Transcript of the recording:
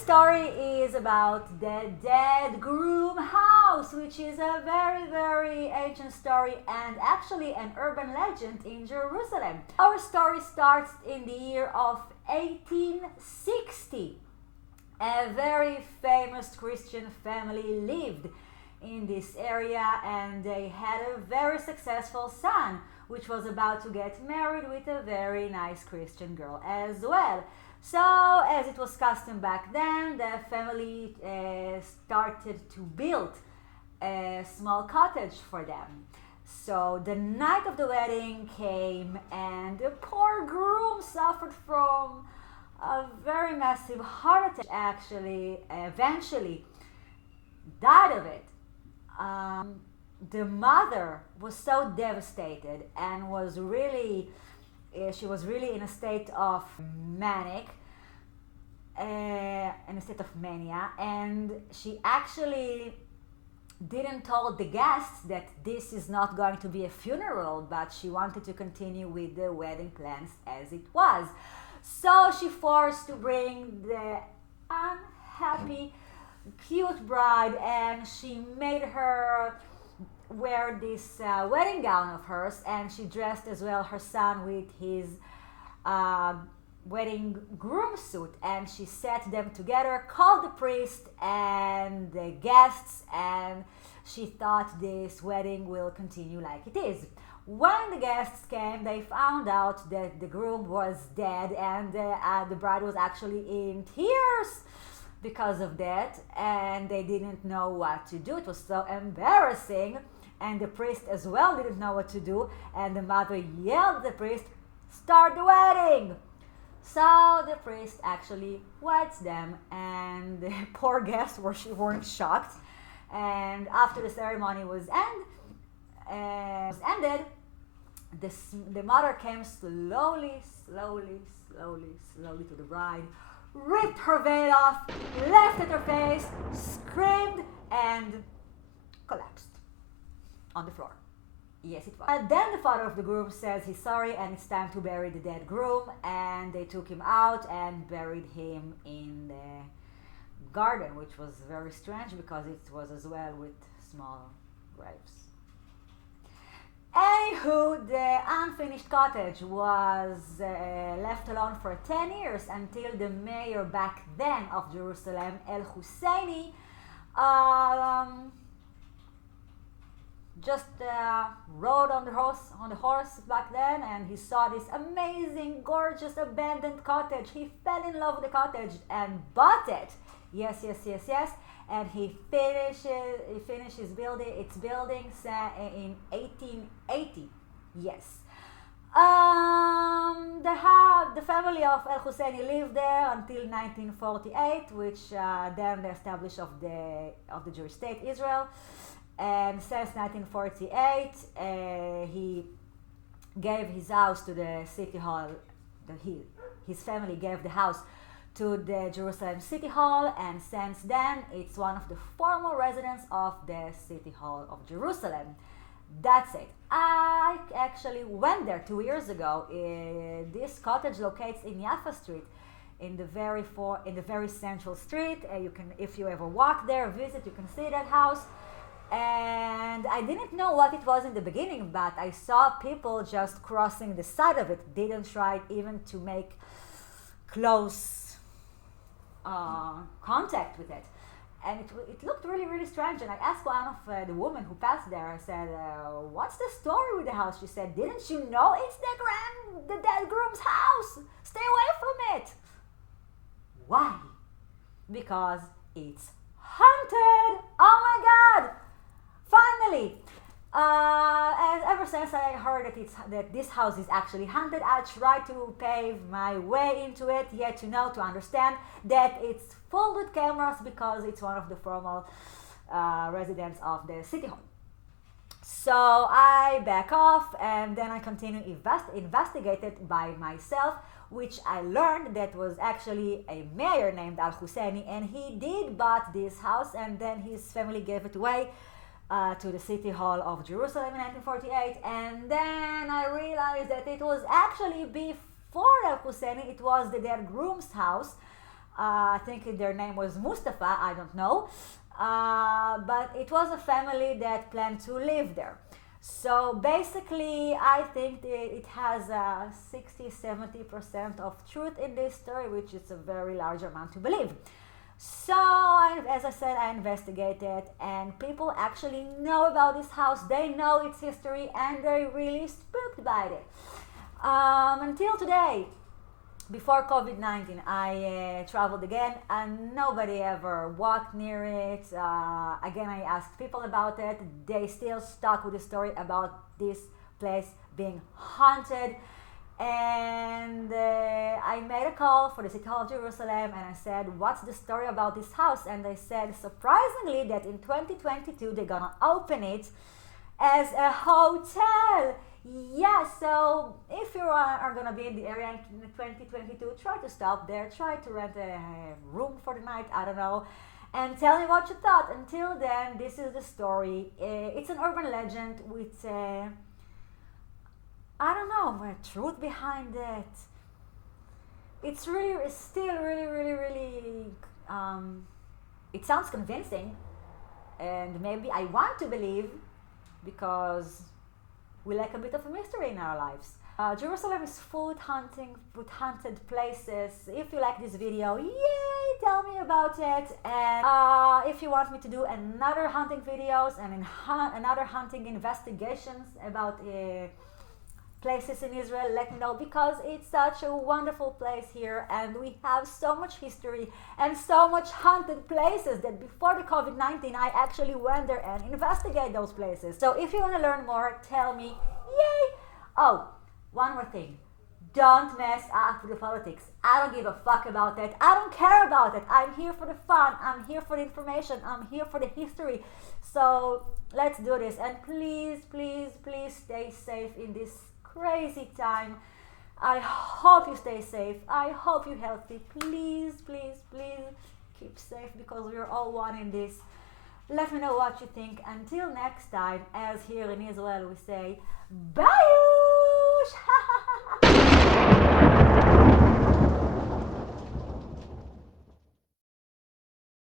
story is about the dead groom house, which is a very, very ancient story and actually an urban legend in Jerusalem. Our story starts in the year of 1860. A very famous Christian family lived in this area and they had a very successful son, which was about to get married with a very nice Christian girl as well. So, as it was custom back then, the family started to build a small cottage for them. So, the night of the wedding came, and the poor groom suffered from a very massive heart attack, actually, eventually died of it. The mother was so devastated and was really she was really in a state of manic, in a state of mania, and she actually didn't tell the guests that this is not going to be a funeral, but she wanted to continue with the wedding plans as it was. So she forced to bring the unhappy, cute bride, and she made her wear this wedding gown of hers, and she dressed as well her son with his wedding groom suit, and she set them together, called the priest and the guests, and she thought this wedding will continue like it is. When the guests came, they found out that the groom was dead, and the bride was actually in tears because of that, and they didn't know what to do. It was so embarrassing, and the priest as well didn't know what to do, and the mother yelled at the priest, "Start the wedding!" So the priest actually weds them, and the poor guests weren't shocked. And after the ceremony was ended, the mother came slowly to the bride, ripped her veil off, left at her face, screamed, and collapsed on the floor. Yes, it was. Then the father of the groom says he's sorry and it's time to bury the dead groom, and they took him out and buried him in the garden, which was very strange because it was as well with small graves. Anywho, the unfinished cottage was left alone for 10 years until the mayor back then of Jerusalem, El Husseini, just rode on the horse back then, and he saw this amazing, gorgeous, abandoned cottage. He fell in love with the cottage and bought it. Yes. And he finished its building in 1880. Yes. The family of El Husseini lived there until 1948, which then the establishment of the Jewish state Israel. And since 1948, he gave his house to the city hall. His family gave the house to the Jerusalem City Hall, and since then it's one of the former residents of the City Hall of Jerusalem. That's it. I actually went there 2 years ago. This cottage locates in Yaffa Street, in the very central street. You can, if you ever walk there, visit, you can see that house. And I didn't know what it was in the beginning, but I saw people just crossing the side of it. Didn't try even to make close contact with it, and it looked really, really strange. And I asked one of the women who passed there, I said, what's the story with the house? She said, didn't you know it's the dead groom's house? Stay away from it. Why? Because it's haunted. Oh my God. Finally, and ever since I heard that this house is actually haunted, I try to pave my way into it, yet to understand that it's full with cameras because it's one of the former residents of the city hall. So I back off, and then I continue investigated by myself, which I learned that was actually a mayor named Al Husseini, and he did bought this house, and then his family gave it away to the City Hall of Jerusalem in 1948, and then I realized that it was actually before El Husseini, it was the dead groom's house, I think their name was Mustafa, I don't know. But it was a family that planned to live there. So basically, I think it has 60-70% of truth in this story, which is a very large amount to believe. So, as I said, I investigated, and people actually know about this house. They know its history, and they're really spooked by it. Until today, before COVID-19, I traveled again, and nobody ever walked near it. Again, I asked people about it. They still stuck with the story about this place being haunted. And I made a call for the city hall of Jerusalem, and I said, what's the story about this house? And they said, surprisingly, that in 2022 they're gonna open it as a hotel. Yeah, so if you are gonna be in the area in 2022, try to stop there, try to rent a room for the night, I don't know, and tell me what you thought. Until then, this is the story. It's an urban legend with I don't know, truth behind it. It's really, it's still really, it sounds convincing, and maybe I want to believe because we like a bit of a mystery in our lives. Jerusalem is full with haunted places. If you like this video, yay, tell me about it. And if you want me to do another hunting videos and another hunting investigations about places in Israel, let me know, because it's such a wonderful place here, and we have so much history and so much haunted places that before the COVID-19 I actually went there and investigated those places. So if you want to learn more, tell me, yay. Oh, one more thing, don't mess up with the politics. I don't give a fuck about it. I don't care about it. I'm here for the fun, I'm here for the information, I'm here for the history. So let's do this, and please stay safe in this crazy time. I hope you stay safe. I hope you're healthy. Please keep safe, because we're all one in this. Let me know what you think. Until next time, as here in Israel we say, bye.